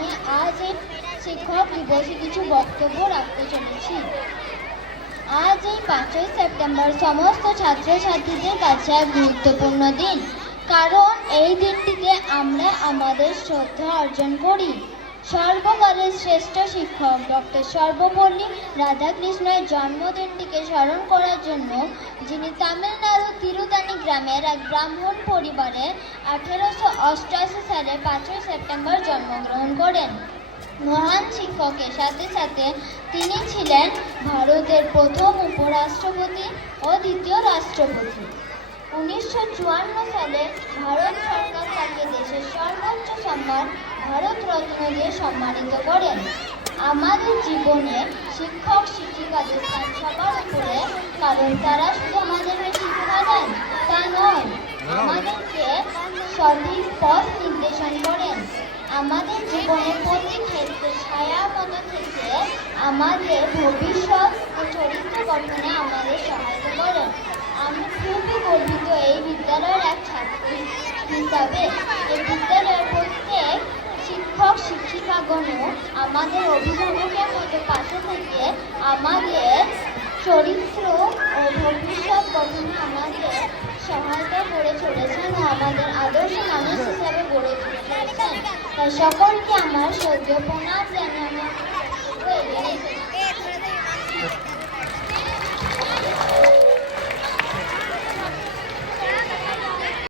নিয়ে আজ এই শিক্ষক দিবসে কিছু বক্তব্য রাখতে চলেছি। আজ এই 5ই সেপ্টেম্বর সমস্ত ছাত্রছাত্রীদের কাছে এক গুরুত্বপূর্ণ দিন, কারণ এই দিনটিতে আমরা আমাদের শ্রদ্ধা অর্জন করি সর্বকালের শ্রেষ্ঠ শিক্ষক ডক্টর সর্বপল্লী রাধাকৃষ্ণের জন্মদিনটিকে স্মরণ করার জন্য, যিনি তামিলনাড়ুর তিরুতানি গ্রামের এক ব্রাহ্মণ পরিবারে 1888 সালে 5ই সেপ্টেম্বর জন্মগ্রহণ করেন। মহান শিক্ষকের সাথে সাথে তিনি ছিলেন ভারতের প্রথম উপরাষ্ট্রপতি ও দ্বিতীয় রাষ্ট্রপতি। 1954 সালে ভারত সরকার তাকে দেশের সর্বোচ্চ সম্মান ভারত রত্ন দিয়ে সম্মানিত করেন। আমাদের জীবনে শিক্ষক শিক্ষিকাদের স্থান সবার উপরে, কারণ তারা শুধু আমাদেরকে শিক্ষা দেন তা নয়, আমাদেরকে সঠিক পথ নির্দেশন করেন। আমাদের জীবনে প্রতি ক্ষেত্রে ছায়ার মতো থেকে আমাদের ভবিষ্যৎ ও চরিত্র গঠনে আমাদের সহায়তা করেন। আমি খুবই গর্বিত এই বিদ্যালয়ের এক ছাত্রী হিসাবে। এই বিদ্যালয়ের প্রত্যেক শিক্ষক শিক্ষিকাগণও আমাদের অভিভাবকের মতো পাশে থেকে আমাদের চরিত্র ও ভবিষ্যৎ গঠনে আমাদের সহায়তা করে চলেছেন ও আমাদের আদর্শ মানুষ হিসাবে গড়ে তুলেছেন। তাই সকলকে আমার শ্রদ্ধেয় প্রণাম জানিয়ে আমার